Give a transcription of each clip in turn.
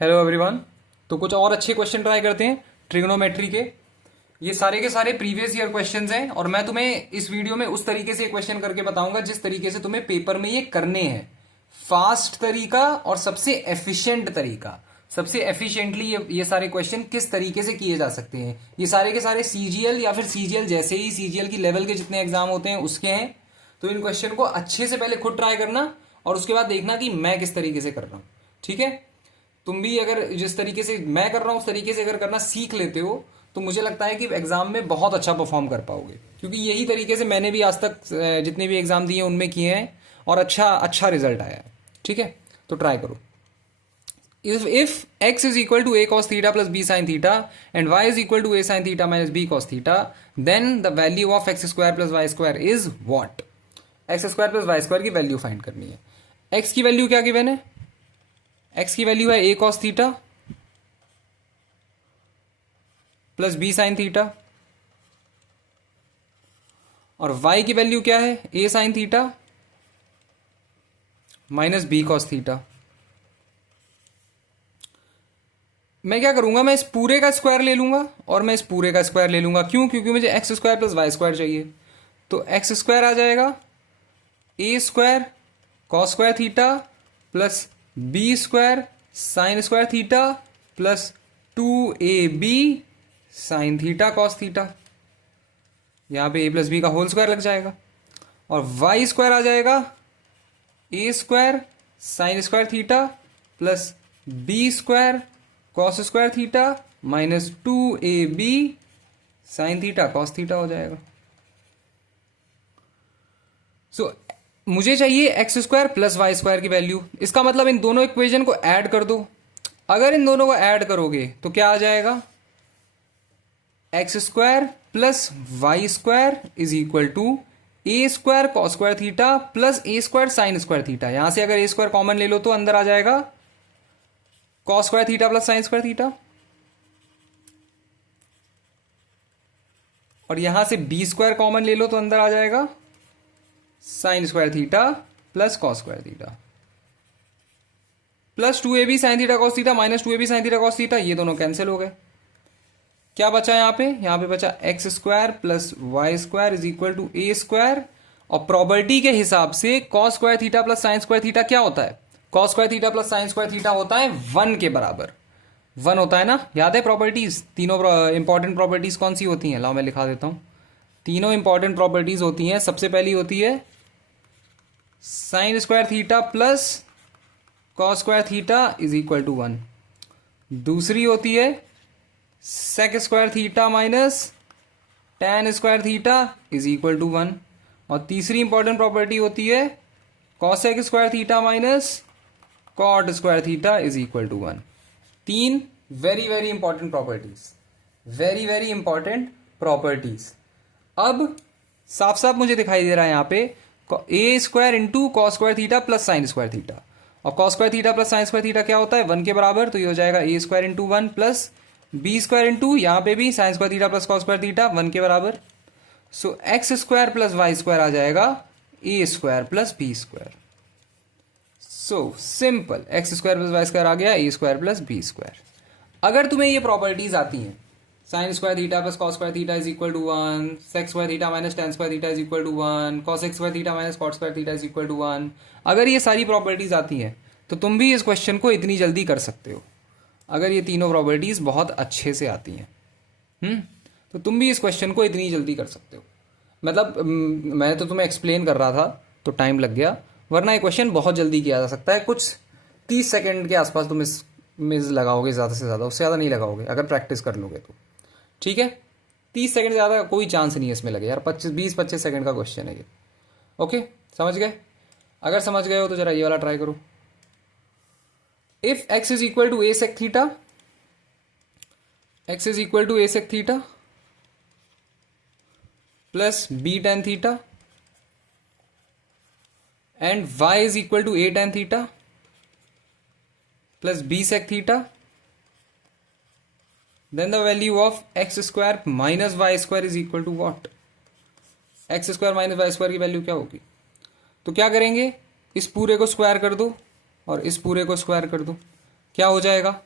Hello everyone. तो कुछ और अच्छे क्वेश्चन ट्राई करते हैं ट्रिग्नोमेट्री के। ये सारे के सारे प्रीवियस ईयर क्वेश्चंस हैं और मैं तुम्हें इस वीडियो में उस तरीके से क्वेश्चन करके बताऊंगा जिस तरीके से तुम्हें पेपर में ये करने हैं। फास्ट तरीका और सबसे एफिशिएंट तरीका। सबसे एफिशिएंटली ये सारे क्वेश्चन किस तरीके से किए जा सकते हैं। ये सारे के सारे सीजीएल या फिर सीजीएल जैसे ही सीजीएल की लेवल के जितने एग्जाम होते हैं उसके हैं। तो इन क्वेश्चन को अच्छे से पहले खुद ट्राई करना और उसके बाद देखना कि मैं किस तरीके से कर रहा हूं। ठीक है। तुम भी अगर जिस तरीके से मैं कर रहा हूं उस तरीके से अगर करना सीख लेते हो तो मुझे लगता है कि एग्जाम में बहुत अच्छा परफॉर्म कर पाओगे, क्योंकि यही तरीके से मैंने भी आज तक जितने भी एग्जाम दिए उनमें किए हैं और अच्छा अच्छा रिजल्ट आया है। ठीक है, तो ट्राई करो। if x is equal to a cos theta plus b sin theta and y is equal to a sin theta minus b cos theta, then the value of x square plus y square is what? x square plus y square की value find करनी है। x की value क्या given है? x की value है a cos theta plus b sin theta और y की वैल्यू क्या है? a sin theta minus b cos theta. मैं क्या करूंगा, मैं इस पूरे का स्क्वायर ले लूंगा और मैं इस पूरे का स्क्वायर ले लूंगा। क्यों? क्योंकि मुझे x square plus y square चाहिए। तो एक्स स्क्वायर आ जाएगा a square cos square theta plus b square sine square theta plus 2ab sine theta cos theta. यहां पे a प्लस बी का होल स्क्वायर लग जाएगा और वाई स्क्वायर आ जाएगा a square sine square theta plus b square cos square theta minus 2ab sine theta cos theta हो जाएगा। सो मुझे चाहिए x square plus y square की वैल्यू। इसका मतलब इन दोनों इक्वेशन को ऐड कर दो। अगर इन दोनों को ऐड करोगे तो क्या आ जाएगा? X square plus y square is equal to a square cos square theta plus a square sine square theta. यहां से अगर ए स्क्वायर कॉमन ले लो तो अंदर आ जाएगा cos square theta plus sine square theta और यहां से बी स्क्वायर कॉमन ले लो तो अंदर आ जाएगा sine square theta plus cos square theta plus 2ab sine theta cos theta minus 2ab sine theta cos theta. ये दोनों कैंसिल हो गए। क्या बचा यहां पे बचा x square plus y square is equal to a square और प्रॉपर्टी के हिसाब से cos square theta plus sine square theta क्या होता है? Cos square theta plus sine square theta होता है 1 के बराबर। 1 होता है ना, याद है? प्रॉपर्टीज तीनों इंपॉर्टेंट प्रॉपर्टीज कौन सी होती हैं? लाओ मैं लिखा देता हूं। तीनों इंपॉर्टेंट प्रॉपर्टीज होती हैं। सबसे पहली होती है sine square theta plus cos square theta is equal to 1। दूसरी होती है sec square theta minus tan square theta is equal to 1 और तीसरी इंपॉर्टेंट प्रॉपर्टी होती है cosec square theta minus cot square theta is equal to 1। तीन very very important properties, very very important properties. अब साफ साफ मुझे दिखाई दे रहा है यहां पे a square into cos square theta plus sine square theta और cos square theta plus sine square theta क्या होता है? 1 के बराबर। तो ये हो जाएगा a square into 1 plus b square into यहां पे भी sine square theta plus cos square theta 1 के बराबर। So x square plus y square आ जाएगा a square plus b square. So simple, x square plus y square आ गया a square plus b square. अगर तुम्हें ये प्रॉपर्टीज आती हैं sine square theta plus cos square theta is equal to 1, sec square theta minus tan square theta is equal to 1, cos x square theta minus cot square theta is equal to 1, अगर ये सारी properties आती हैं तो तुम भी इस question को इतनी जल्दी कर सकते हो। अगर ये तीनों प्रॉपर्टीज बहुत अच्छे से आती हैं तो तुम भी इस क्वेश्चन को इतनी जल्दी कर सकते हो। मतलब मैं तो तुम्हें एक्सप्लेन कर रहा था तो टाइम लग गया, वरना ये क्वेश्चन बहुत जल्दी किया जा सकता है। कुछ 30 सेकंड के आसपास तुम इसमें लगाओगे, ज़्यादा से ज़्यादा, उससे ज़्यादा नहीं लगाओगे अगर प्रैक्टिस कर लोगे तो। ठीक है, 30 सेकंड से ज़्यादा कोई चांस नहीं है इसमें लगे यार। 20-25 सेकंड का क्वेश्चन है ये। ओके, समझ गए? अगर समझ गए हो तो जरा ये वाला ट्राई करो। If x is equal to a sec theta, x is equal to a sec theta plus b tan theta and y is equal to a tan theta plus b sec theta, then the value of x square minus y square is equal to what? x square minus y square की value क्या होगी? तो क्या करेंगे, इस पूरे को square कर दो और इस पूरे को स्क्वायर कर दो। क्या हो जाएगा,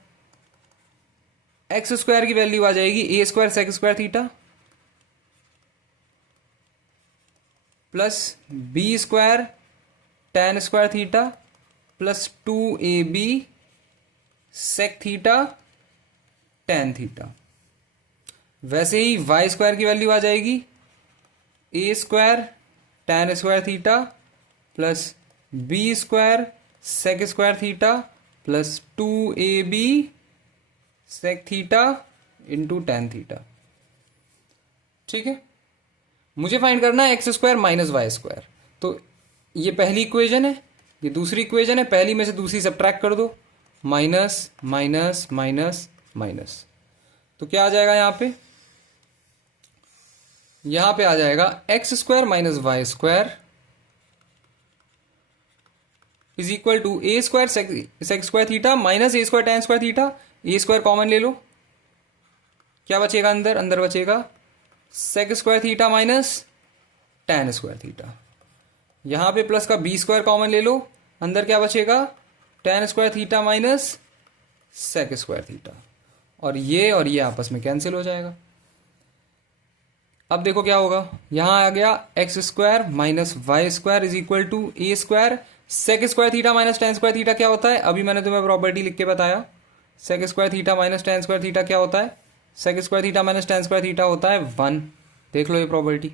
एक्स स्क्वायर की वैल्यू आ जाएगी a square sec square theta plus b square tan square theta plus 2ab sec theta tan theta. वैसे ही वाई स्क्वायर की वैल्यू आ जाएगी a square tan square theta plus b square sec square theta plus 2ab sec theta into tan theta. ठीक है, मुझे find करना है x square minus y square. तो ये पहली इक्वेशन है, ये दूसरी इक्वेशन है, पहली में से दूसरी सब्ट्रैक्ट कर दो, माइनस माइनस माइनस माइनस। तो क्या आ जाएगा यहां पे आ जाएगा x square minus y square is equal to a square sec square theta minus a square tan square theta. A square common ले लो, क्या बचेगा अंदर, अंदर बचेगा sec square theta minus tan square theta. यहां पे प्लस का बी स्क्वायर कॉमन ले लो, अंदर क्या बचेगा tan square theta minus sec square theta. और ये आपस में कैंसिल हो जाएगा। अब देखो क्या होगा, यहां आ गया x square minus y square is equal to a square sec square theta minus tan square theta. क्या होता है, अभी मैंने तुम्हें प्रॉपर्टी लिख के बताया, sec square theta minus tan square theta क्या होता है, sec square theta minus tan square theta होता है 1। देख लो ये प्रॉपर्टी।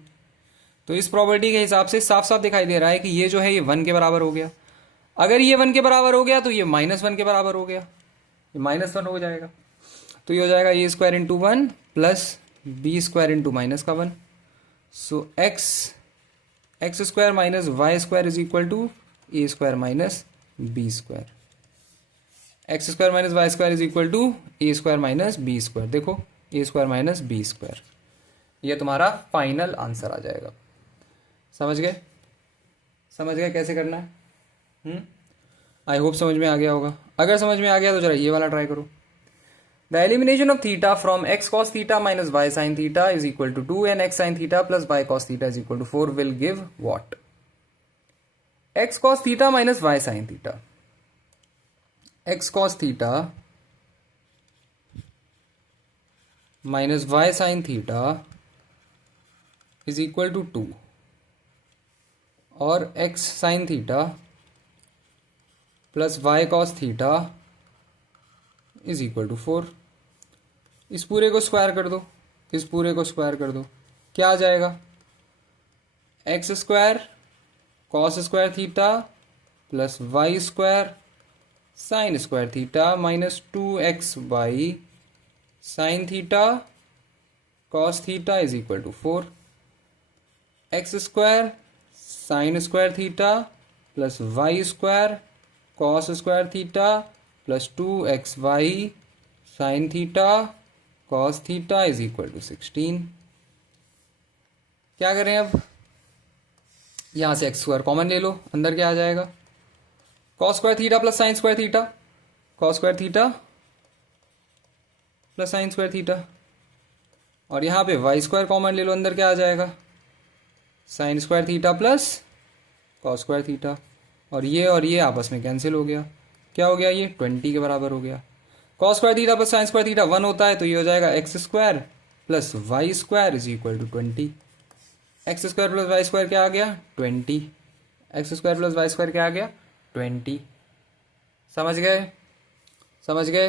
तो इस प्रॉपर्टी के हिसाब से साफ साफ दिखाई दे रहा है कि ये जो है ये 1 के बराबर हो गया। अगर ये 1 के बराबर हो गया तो ये -1 के बराबर हो गया, ये -1 हो जाएगा। तो ये हो जाएगा a square into 1 plus b square into minus का 1। So x square minus y square is equal to a square minus b square. X square minus y square is equal to a square minus b square. देखो a square minus b square, ये तुम्हारा final answer आ जाएगा। समझ गए, समझ गए कैसे करना है? आई होप समझ में आ गया होगा। अगर समझ में आ गया तो जरा ये वाला ट्राई करो। The elimination of theta from x cos theta minus y sine theta is equal to 2 and x sin theta plus y cos theta is equal to 4 will give what? x cos theta minus y sin theta, x cos theta minus y sin theta is equal to 2 और x sin theta plus y cos theta is equal to 4। इस पूरे को square कर दो, इस पूरे को square कर दो, क्या आ जाएगा, x square cos square theta plus y square sine square theta minus 2xy sine theta cos theta is equal to 4। X square sine square theta plus y square cos square theta plus 2xy sine theta cos theta is equal to 16। क्या करें अब, यहां से x square common ले लो, अंदर क्या आ जाएगा, cos square theta plus sine square theta, cos square theta plus sine square theta. और यहां पे वाई स्क्वायर कॉमन ले लो, अंदर क्या आ जाएगा, sine square theta plus cos square theta. और ये आपस में कैंसिल हो गया, क्या हो गया, ये 20 के बराबर हो गया। Cos square theta plus sine square theta 1 होता है, तो ये हो जाएगा x square plus y square is equal to 20। X square plus y square क्या आ गया, 20। X square plus y square क्या आ गया, 20। समझ गए, समझ गए?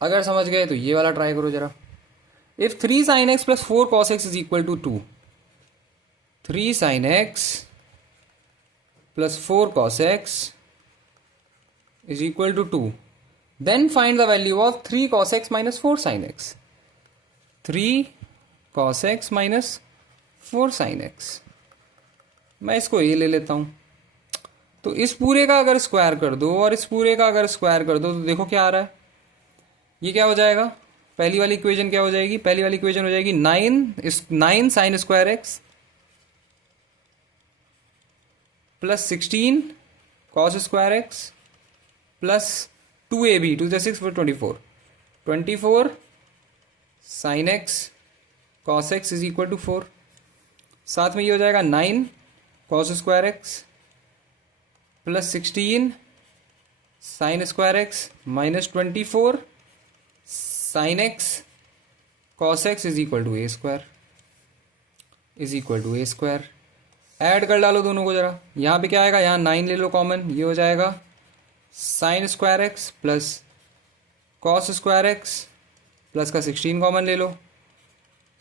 अगर समझ गए तो ये वाला ट्राई करो जरा। If 3 sin x plus 4 cos x is equal to 2, 3 sin x plus 4 cos x is equal to 2, then find the value of 3 cos x minus 4 sin x। 3 cos x minus 4 sin x, मैं इसको ये ले लेता हूं। तो इस पूरे का अगर स्क्वायर कर दो और इस पूरे का अगर स्क्वायर कर दो तो देखो क्या आ रहा है, ये क्या हो जाएगा, पहली वाली इक्वेशन क्या हो जाएगी, पहली वाली इक्वेशन हो जाएगी 9 sine square x plus 16 cos square x plus 2ab 2 6 4 24 sine x cos x is equal to 4। साथ में ये हो जाएगा 9 cos square x plus 16 sine square x minus 24 sine x cos x is equal to a square. Add कर डालो दोनों को जरा। यहाँ पे क्या आएगा, यहाँ 9 ले लो कॉमन, ये हो जाएगा sine square x plus cos square x plus का 16 कॉमन ले लो,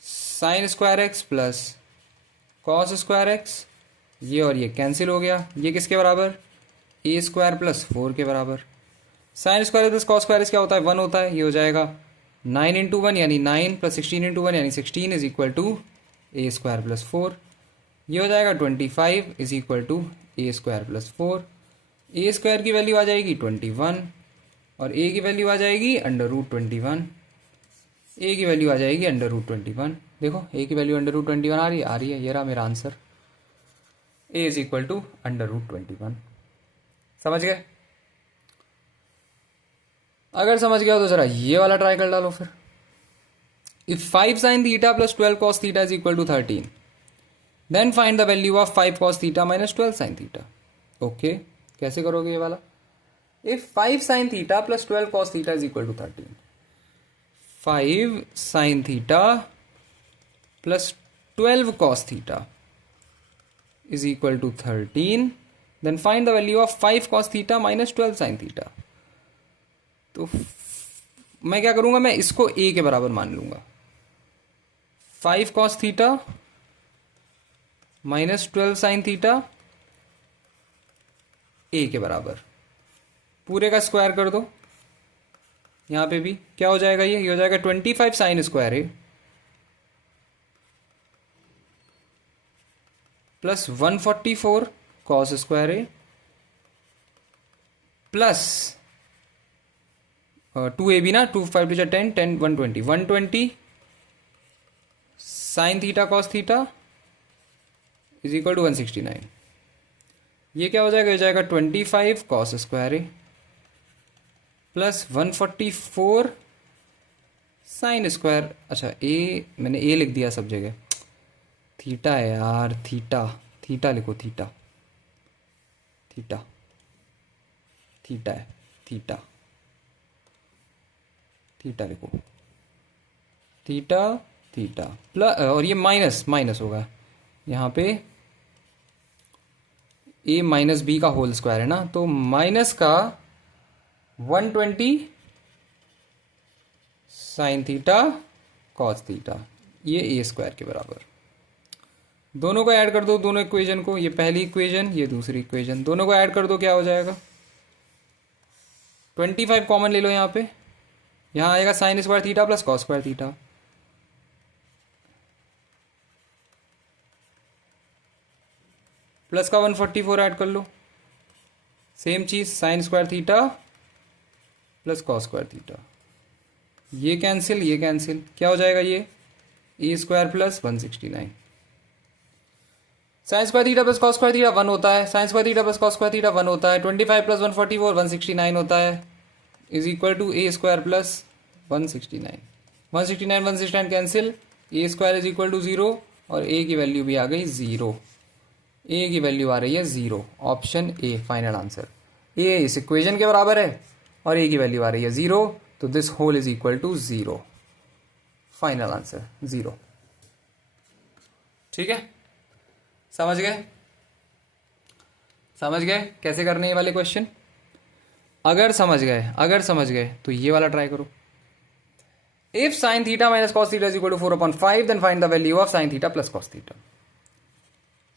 sine square x plus cos square x, ये और ये कैंसिल हो गया। ये किसके बराबर, ए स्क्वायर प्लस 4 के बराबर। Sine square plus cos square क्या होता है, 1 होता है। ये हो जाएगा 9 इंटू 1 यानी 9 प्लस 16 इंटू 1 यानी 16 is equal to a square plus 4। ये हो जाएगा 25 is equal to a square plus 4। A square की वैल्यू आ जाएगी 21 और ए की वैल्यू आ जाएगी √21। ए की वैल्यू आ जाएगी √21। देखो ए की वैल्यू √21 आ रही है। ये रहा मेरा answer, a is equal to √21। समझ गए? अगर समझ गया तो जरा ये वाला ट्राई कर डालो फिर। If 5 sin theta plus 12 cos theta is equal to 13 then find the value of 5 cos theta minus 12 sin theta. Okay, कैसे करोगे ये वाला? If 5 sin theta plus 12 cos theta is equal to 13, 5 sin theta plus 12 cos theta is equal to 13, then find the value of 5 cos theta minus 12 sin theta। तो मैं क्या करूंगा, मैं इसको a के बराबर मान लूंगा। 5 cos theta minus 12 sin theta a के बराबर, पूरे का स्क्वायर कर दो। यहां पे भी क्या हो जाएगा, ये हो जाएगा 25 sin square a plus 144 cos square a plus 2ab ना, 2 5 2 10 10 120 sine theta cos theta is equal to 169। ये क्या हो जाएगा, हो जाएगा 25 cos square a plus 144 sine square. अच्छा ए मैंने ए लिख दिया सब जगह, थीटा है यार, थीटा थीटा लिखो, थीटा थीटा थीटा है, थीटा थीटा लिखो, थीटा थीटा प्लस, और ये माइनस माइनस होगा यहाँ पे, ए माइनस बी का होल स्क्वायर है ना, तो माइनस का 120 साइन थीटा कॉस थीटा, ये ए स्क्वायर के बराबर। दोनों को ऐड कर दो, दोनों इक्वेशन को, ये पहली इक्वेशन ये दूसरी इक्वेशन, दोनों को ऐड कर दो, क्या हो जाएगा 25 कॉमन ले लो यहाँ पे, यहाँ आएगा sine square theta plus cos square theta plus का 144 ऐड कर लो, सेम चीज sine square theta plus cos square theta, ये कैंसिल क्या हो जाएगा, ये a square plus 169। Sine square theta plus cos square theta 1 होता है, sine square theta plus cos square theta 1 होता है, 25 प्लस 144 169 होता है, is equal to a square plus 169। 169 cancel, a square is equal to 0 और ए की value भी आ गई 0, ए की वैल्यू आ रही है 0। ऑप्शन ए फाइनल आंसर, ए इस इक्वेशन के बराबर है और ए की वैल्यू आ रही है 0, तो this whole is equal to 0। Final answer 0। ठीक है, समझ गए? समझ गए कैसे करने ये वाले क्वेश्चन? अगर समझ गए तो ये वाला ट्राई करो। If sine theta minus cos theta is equal to 4/5 then find the value of sine theta plus cos theta.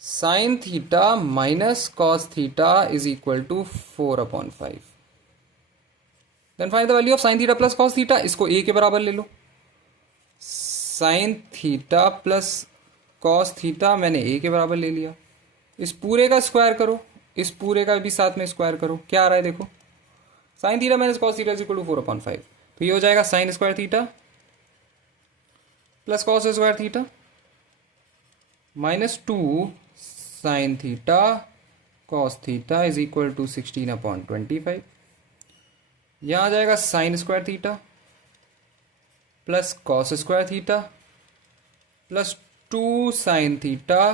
Sine theta minus cos theta is equal to 4/5 then find the value of sine theta plus cos theta. इसको a के बराबर ले लो, sine theta plus cos theta मैंने a के बराबर ले लिया। इस पूरे का स्क्वायर करो, इस पूरे का भी साथ में स्क्वायर करो, क्या आ रहा है देखो, sine theta minus cos theta is equal to 4/5, तो ये हो जाएगा sine square theta plus cos square theta minus 2 sine theta cos theta is equal to 16/25। यहां आ जाएगा sine square theta plus cos square theta plus 2 sine theta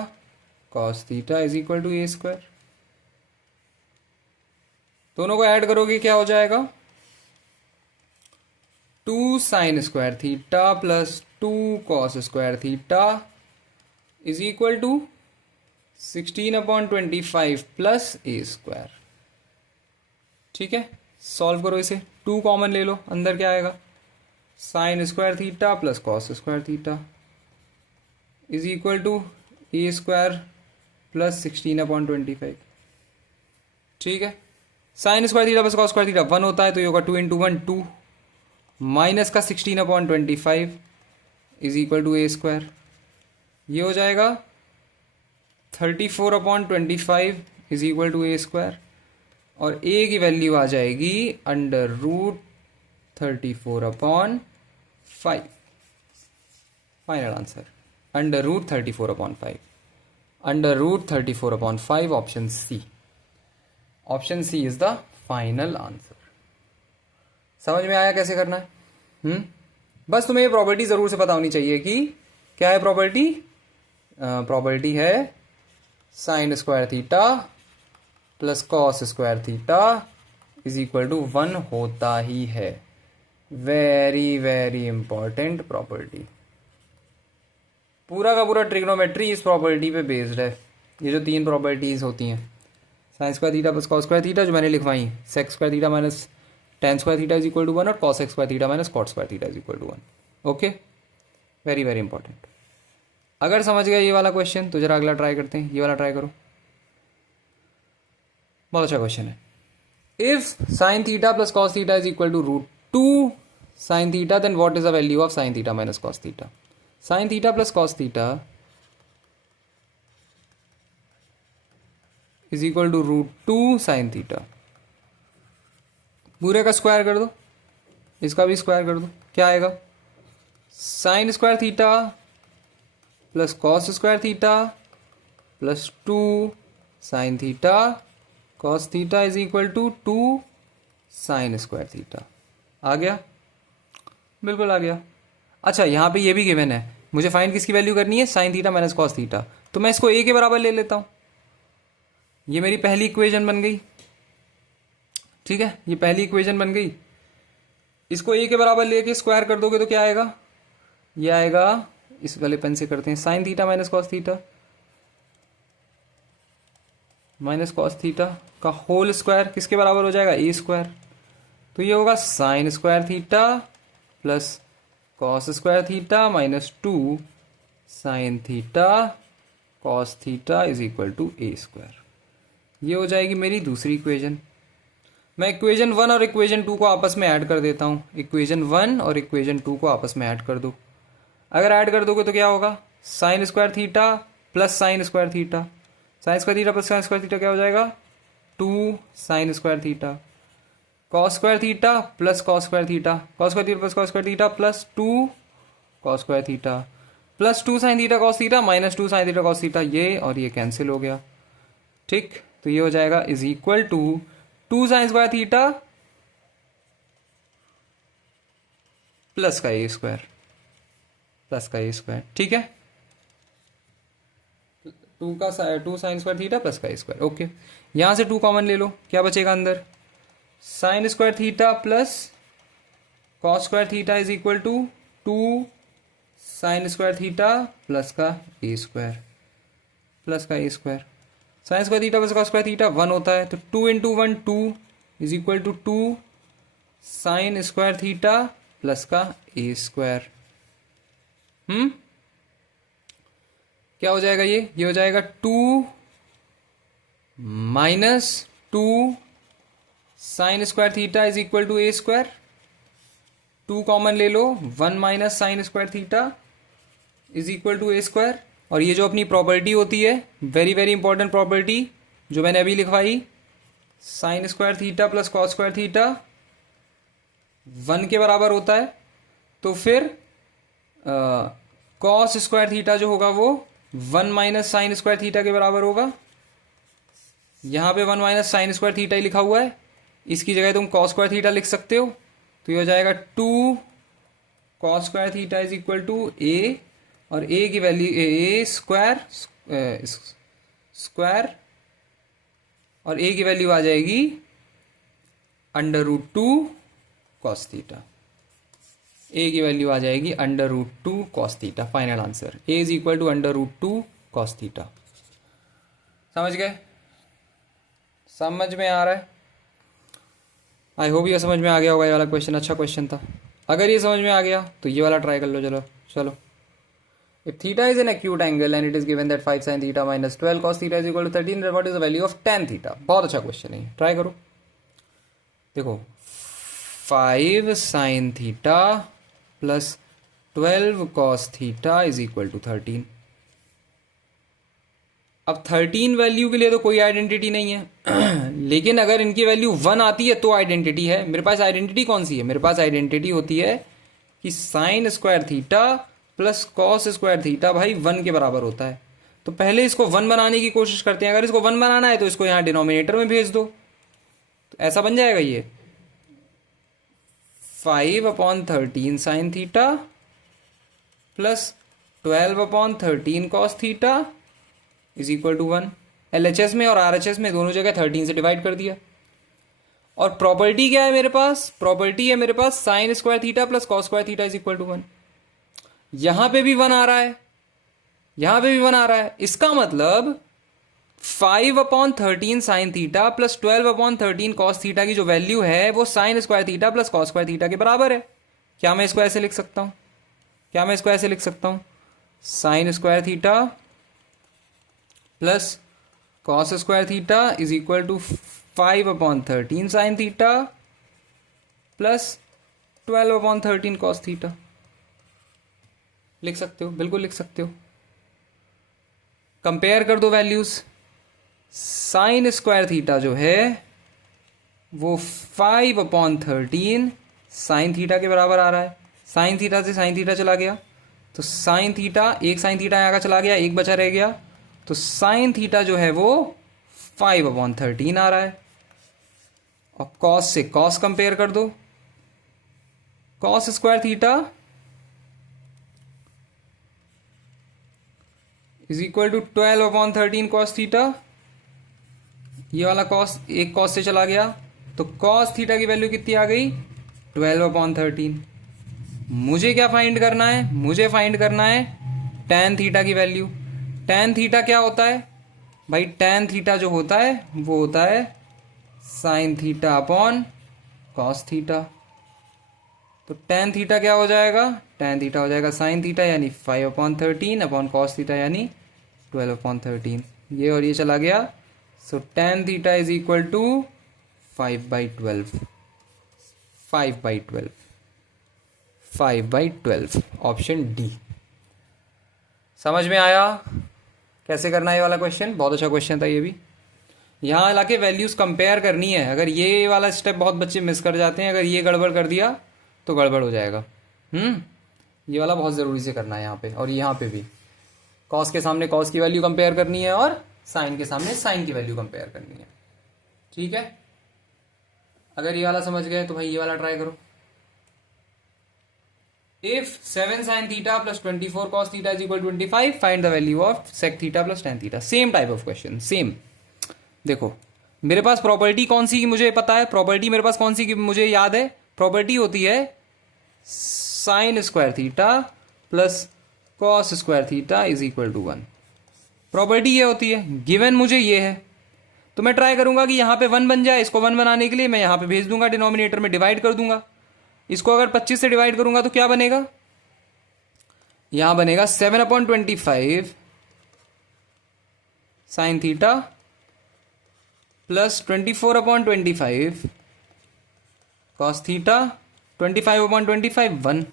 cos theta is equal to a square. दोनों को add करोगे क्या हो जाएगा, 2 sine square theta plus 2 cos square theta is equal to 16/25 plus a square. ठीक है, solve करो इसे, 2 कॉमन ले लो, अंदर क्या आएगा, sine square theta plus cos square theta is equal to a square plus 16/25। ठीक है, sine square theta plus cos square theta 1 होता है, तो ये होगा 2 × 1 2 माइनस का 16/25 is equal to a square. ये हो जाएगा 34/25 is equal to a square, और ए की वैल्यू आ जाएगी √34/5। Final answer √34/5, √34/5, option C. Option C is the final answer. समझ में आया कैसे करना है? बस तुम्हें ये प्रॉपर्टी जरूर से पता होनी चाहिए कि क्या है प्रॉपर्टी। प्रॉपर्टी है sine square theta plus cos square theta is equal to 1 होता ही है। Very very important property. पूरा का पूरा ट्रिग्नोमेट्री इस प्रॉपर्टी पे बेस्ड है। ये जो 3 प्रॉपर्टीज होती हैं, sine square theta plus cos square theta जो मैंने लिखवाई, sec square theta minus tan square theta is equal to 1, और cos x square theta minus cot square theta is equal to 1। Okay, very very important. अगर समझ गया ये वाला question तो जरा अगला ट्राई करते हैं। ये वाला ट्राई करो, बहुत अच्छा क्वेश्चन है। If sine theta plus cos theta is equal to √2 sine theta, then what is the value of sine theta minus cos theta. Sine theta plus cos theta is equal to √2 sine theta. पूरे का square कर दो, इसका भी square कर दो, क्या आएगा, sine square theta plus cos square theta plus 2 sine theta cos theta is equal to 2 sine square theta. आ गया, बिल्कुल आ गया। अच्छा, यहाँ पे ये भी गिवन है, मुझे फाइंड किसकी वैल्यू करनी है, sign theta minus cos theta. तो मैं इसको ए के बराबर ले लेता हूँ, ये मेरी पहली इक्वेशन बन गई। ठीक है, ये पहली इक्वेशन बन गई। इसको ए के बराबर लेके स्क्वायर कर दोगे तो क्या आएगा, ये आएगा, इस वाले पेन से करते हैं, sine theta minus cos theta minus cos theta का होल स्क्वायर किसके बराबर हो जाएगा, ए स्क्वायर। तो ये होगा sine square theta plus cos square theta minus 2 sine theta cos theta is equal to a square. ये हो जाएगी मेरी दूसरी इक्वेशन। मैं इक्वेशन 1 और इक्वेशन 2 को आपस में ऐड कर देता हूँ। इक्वेशन 1 और इक्वेशन 2 को आपस में ऐड कर दो। अगर ऐड कर दोगे तो क्या होगा, sine square theta plus sine square theta, sine square theta plus sine square theta क्या हो जाएगा, 2 sine square theta, cos square theta plus cos square theta, cos square theta plus cos square theta plus 2 cos square theta plus 2 sine theta cos theta minus 2 sine theta cos theta, ये और ये cancel हो गया। ठीक, तो ये हो जाएगा is equal to 2 sine square theta plus का ए स्क्वायर, प्लस का ए स्क्वायर। ठीक है, 2 साइन स्क्वायर थीटा प्लस का ए स्क्वायर। ओके, यहां से 2 कॉमन ले लो, क्या बचेगा अंदर, sine square theta plus cos square theta is equal to 2 sine square theta plus का ए स्क्वायर, प्लस का a square. Sine square theta plus cos square theta 1 होता है, तो 2 × 1 2 is equal to 2 sine square theta plus का a square. क्या हो जाएगा, ये हो जाएगा 2 minus 2 sine square theta is equal to a square. 2 common ले लो, 1 minus sine square theta is equal to a square. और ये जो अपनी प्रॉपर्टी होती है, वेरी वेरी इंपॉर्टेंट प्रॉपर्टी जो मैंने अभी लिखवाई, sine square theta plus cos square theta 1 के बराबर होता है, तो फिर कॉस स्क्वायर थीटा जो होगा वो 1 माइनस साइन स्क्वायर थीटा के बराबर होगा। यहां पे 1 माइनस साइन स्क्वायर थीटा ही लिखा हुआ है, इसकी जगह तुम कॉस स्क्वायर थीटा लिख सकते हो। तो ये हो जाएगा 2 cos square theta is equal to a, और ए की वैल्यू ए स्क्वायर स्क्वायर, और ए की वैल्यू आ जाएगी √2 cos थीटा। ए की वैल्यू आ जाएगी √2 cos theta. Final answer a is equal to √2 cos theta. समझ गए? समझ में आ रहा है? आई होप ये समझ में आ गया होगा। ये वाला क्वेश्चन अच्छा क्वेश्चन था। अगर ये समझ में आ गया तो ये वाला ट्राई कर लो। चलो चलो। If theta is an acute angle and it is given that 5 sin theta minus 12 cos theta is equal to 13, then what is the value of tan theta? बहुत अच्छा क्वेश्चन है, ट्राई करो। देखो 5 sin theta plus 12 cos theta is equal to 13। अब 13 value के लिए तो कोई आइडेंटिटी नहीं है लेकिन अगर इनकी वैल्यू 1 आती है तो आइडेंटिटी है। मेरे पास आइडेंटिटी कौन सी है? मेरे पास आइडेंटिटी होती है कि sign square theta plus cos square theta भाई 1 के बराबर होता है। तो पहले इसको 1 बनाने की कोशिश करते हैं। अगर इसको 1 बनाना है तो इसको यहां डिनोमिनेटर में भेज दो, तो ऐसा बन जाएगा ये 5/13 sine theta plus 12/13 cos theta is equal to 1। LHS में और RHS में दोनों जगह 13 से डिवाइड कर दिया। और प्रॉपर्टी क्या है मेरे पास? प्रॉपर्टी है मेरे पास sine square theta plus cos square theta is equal to 1। यहां पे भी 1 आ रहा है, यहां पे भी 1 आ रहा है। इसका मतलब 5/13 sine theta plus 12/13 cos theta की जो वैल्यू है वो sign square theta plus cos square theta के बराबर है। क्या मैं इसको ऐसे लिख सकता हूं? क्या मैं इसको ऐसे लिख सकता हूं? Sine square theta plus cos square theta is equal to 5/13 sine theta plus 12/13 cos theta. लिख सकते हो, बिल्कुल लिख सकते हो। कंपेयर कर दो वैल्यूज। साइन स्क्वायर थीटा जो है वो 5/13 साइन थीटा के बराबर आ रहा है। साइन थीटा से साइन थीटा चला गया तो साइन थीटा, एक साइन थीटा यहां का चला गया, एक बचा रह गया, तो साइन थीटा जो है वो 5/13 आ रहा है। और कॉस से कॉस कंपेयर कर दो। Cos square theta is equal to 12/13 cos theta. ये वाला कॉस एक कॉस से चला गया तो कॉस थीटा की वैल्यू कितनी आ गई? 12/13। मुझे क्या फाइंड करना है? मुझे फाइंड करना है tan थीटा की वैल्यू। tan थीटा क्या होता है भाई? tan थीटा जो होता है वो होता है sign theta upon cos theta. तो tan थीटा क्या हो जाएगा? tan थीटा हो जाएगा साइन थीटा यानी 5/13 अपॉन कॉस थीटा यानी 12/13। ये और ये चला गया, so tan theta is equal to 5/12। 5/12 5/12 option D. समझ में आया कैसे करना है ये वाला क्वेश्चन? बहुत अच्छा क्वेश्चन था ये भी। यहाँ लाके वैल्यूज कंपेयर करनी है। अगर ये वाला स्टेप बहुत बच्चे मिस कर जाते हैं, अगर ये गड़बड़ कर दिया तो गड़बड़ हो जाएगा। ये वाला बहुत ज़रूरी से करना है यहाँ पे। और यहाँ पे भी कॉस के सामने कॉस की वैल्यू कंपेयर करनी है और साइन के सामने साइन की वैल्यू कंपेयर करनी है। ठीक है? अगर ये वाला समझ गए तो भाई ये वाला ट्राई करो। If 7 sin theta plus 24 cos theta is equal to 25, find the value of sec theta plus tan theta. Same type of question, same. देखो मेरे पास प्रॉपर्टी कौन सी की मुझे पता है। प्रॉपर्टी मेरे पास कौन सी की मुझे याद है? प्रॉपर्टी होती है sine square theta plus cos square theta is equal to 1। Property ये होती है। गिवन मुझे ये है तो मैं ट्राई करूंगा कि यहाँ पे 1 बन जाए। इसको 1 बनाने के लिए मैं यहाँ पे भेज दूंगा, डिनोमिनेटर में डिवाइड कर दूंगा। इसको अगर 25 से डिवाइड करूंगा तो क्या बनेगा? यहां बनेगा 7/25 sine theta plus 24/25 cos theta. 25/25 1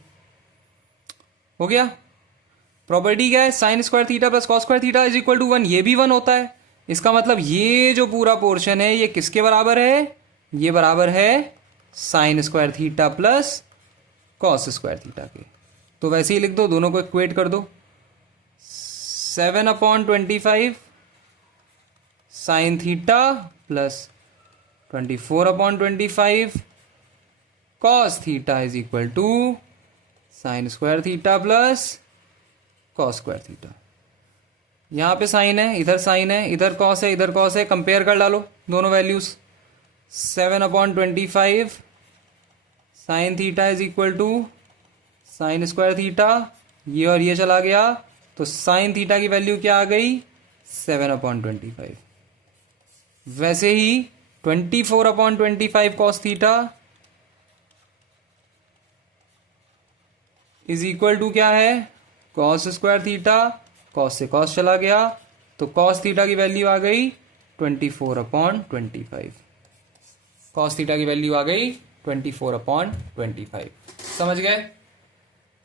हो गया। प्रॉपर्टी क्या है? Sine square theta plus cos square theta is equal to 1। ये भी 1 होता है। इसका मतलब ये जो पूरा पोर्शन है ये किसके बराबर है? ये बराबर है sine square theta plus cos square theta के। तो वैसे ही लिख दो, दोनों को इक्वेट कर दो। 7/25 sine theta plus 24/25 cos theta is equal to sine square theta plus cos square theta. यहां पे साइन है, इधर साइन है, इधर कॉस है, इधर कॉस है। कंपेयर कर डालो दोनों values. 7/25 sine theta is equal to sine square theta, ये और ये चला गया, तो साइन थीटा की वैल्यू क्या आ गई 7/25। वैसे ही 24/25 cos theta is equal to क्या है कॉस स्क्वायर थीटा, कॉस से कॉस चला गया, तो कॉस थीटा की वैल्यू आ गई 24/25। कॉस थीटा की वैल्यू आ गई 24/25। समझ गए?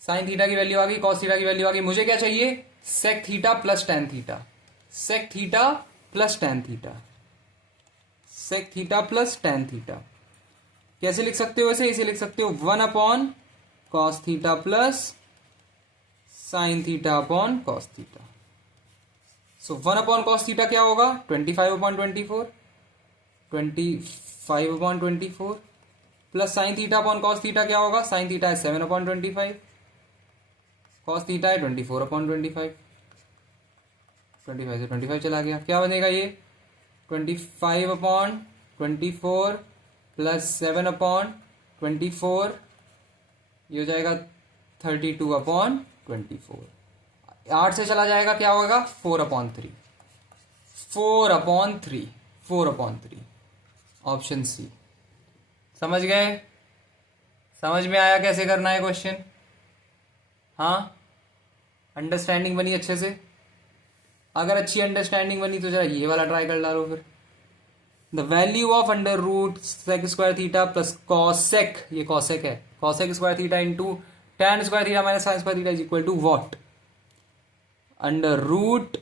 साइन थीटा की वैल्यू आ गई, कॉस थीटा की वैल्यू आ गई। मुझे क्या चाहिए sec theta plus tan theta, sec theta plus tan theta, sec theta plus tan theta. कैसे लिख सकते हो वैसे? इसे लिख सकते हो 1/cos theta plus sine theta upon cos theta. So 1/cos theta क्या होगा 25/24, 25/24 plus sine theta upon cos theta क्या होगा, साइन थीटा है 7/25, कॉस थीटा है 24/25। 25 से 25 चला गया, क्या बनेगा ये 25/24 प्लस 7/24, ये हो जाएगा 32/24। 8 से चला जाएगा क्या होगा 4/3, 4/3, 4/3। Option C. समझ गए? समझ में आया कैसे करना है क्वेश्चन? हाँ, अंडरस्टैंडिंग बनी अच्छे से? अगर अच्छी अंडरस्टैंडिंग बनी तो जरा ये वाला ट्राई कर डालो फिर। The value of under root sec square theta plus cosec, ये कॉसेक है, cosec square theta into tan square theta minus sine square theta is equal to what, under root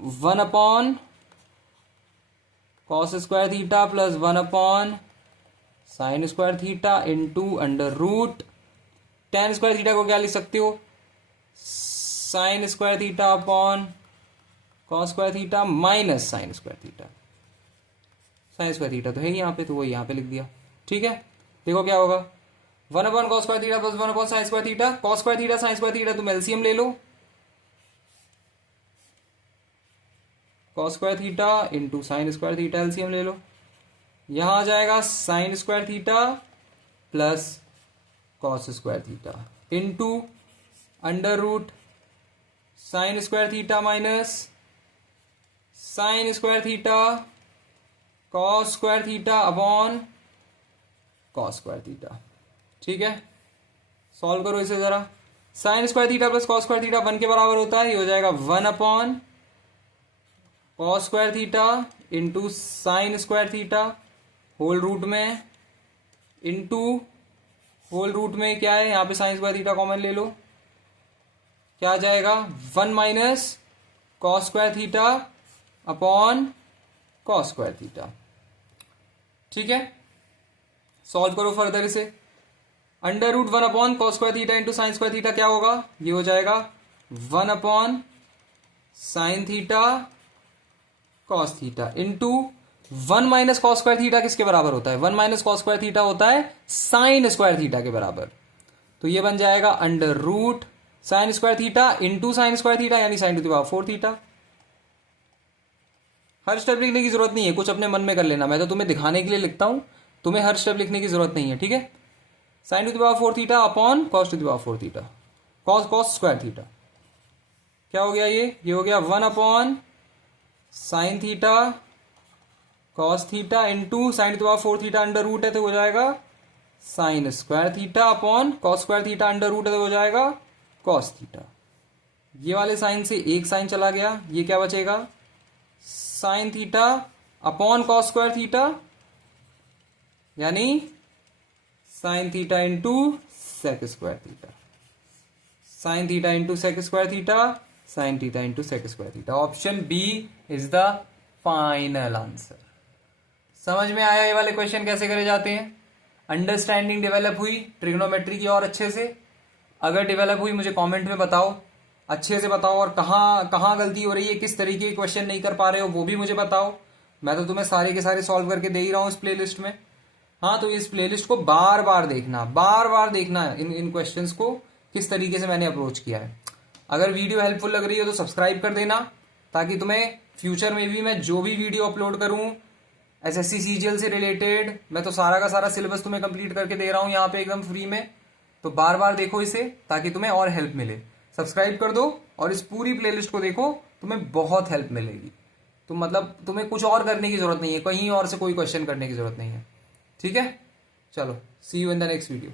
1/cos square theta plus 1/sin square theta into under root tan square theta को क्या लिख सकते हो sine square theta upon cos square theta minus sine square theta. Sine square theta तो है यहाँ पे, तो वो यहाँ पे लिख दिया। ठीक है, देखो क्या होगा 1/cos square theta plus 1/sin square theta, cos square theta sine square theta, तुम एलसीएम ले लो, cos square theta into sine square theta LCM ले लो। यहां आ जाएगा sine square theta plus cos square theta into under root sine square theta minus sine square theta cos square theta upon cos square theta. ठीक है, solve करो इसे जरा। Sine square theta plus cos square theta 1 के बराबर होता है, ये हो जाएगा 1/cos square theta into sine square theta whole root में इंटू होल रूट में क्या है यहाँ पे साइन स्क्वायर थीटा कॉमन ले लो, क्या आ जाएगा 1 minus cos square theta upon cos square theta. ठीक है, सॉल्व करो फर्दर इसे। Under root 1/cos square theta into sine square theta क्या होगा, ये हो जाएगा 1/sin theta cos theta into 1 minus cos square theta किसके बराबर होता है, 1 माइनस कॉस स्क्वायर थीटा होता है साइन स्क्वायर थीटा के बराबर, तो ये बन जाएगा under root sine square theta into sine square theta यानी sine to the power 4 theta. हर स्टेप लिखने की जरूरत नहीं है, कुछ अपने मन में कर लेना, मैं तो तुम्हें दिखाने के लिए लिखता हूं, तुम्हें हर स्टेप लिखने की जरूरत नहीं है। ठीक है, sine to the power 4 theta upon cos to the power 4 theta, cos square theta क्या हो गया, ये हो गया 1/sin theta cos theta into sine to the power 4 theta under root है तो हो जाएगा sine square theta upon cos square theta under root है तो हो जाएगा कॉस थीटा। ये वाले साइन से एक साइन चला गया, ये क्या बचेगा sine theta upon cos square theta यानी sine theta into sec square theta, sine theta into sec square theta, sine theta into sec square theta. Option B is the final answer. समझ में आया ये वाले क्वेश्चन कैसे करे जाते हैं? अंडरस्टैंडिंग डेवलप हुई ट्रिग्नोमेट्री की और अच्छे से? अगर डेवलप हुई मुझे कमेंट में बताओ, अच्छे से बताओ, और कहाँ कहाँ गलती हो रही है, किस तरीके के क्वेश्चन नहीं कर पा रहे हो वो भी मुझे बताओ। मैं तो तुम्हें सारे के सारे सॉल्व करके दे ही रहा हूँ इस प्लेलिस्ट में। हाँ, तो इस प्लेलिस्ट को बार बार देखना इन क्वेश्चंस को किस तरीके से मैंने अप्रोच किया है। अगर वीडियो हेल्पफुल लग रही है तो सब्सक्राइब कर देना, ताकि तुम्हें फ्यूचर में भी मैं जो भी वीडियो अपलोड करूं एसएससी सीजीएल से रिलेटेड मैं तो सारा का सारा सिलेबस तुम्हें कंप्लीट करके दे रहा हूं यहाँ पे एकदम फ्री में। तो बार बार देखो इसे ताकि तुम्हें और हेल्प मिले। सब्सक्राइब कर दो और इस पूरी प्लेलिस्ट को देखो, तुम्हें बहुत हेल्प मिलेगी। तो मतलब तुम्हें कुछ और करने की जरूरत नहीं है, कहीं और से कोई क्वेश्चन करने की जरूरत नहीं है। ठीक है, चलो see you in the next video.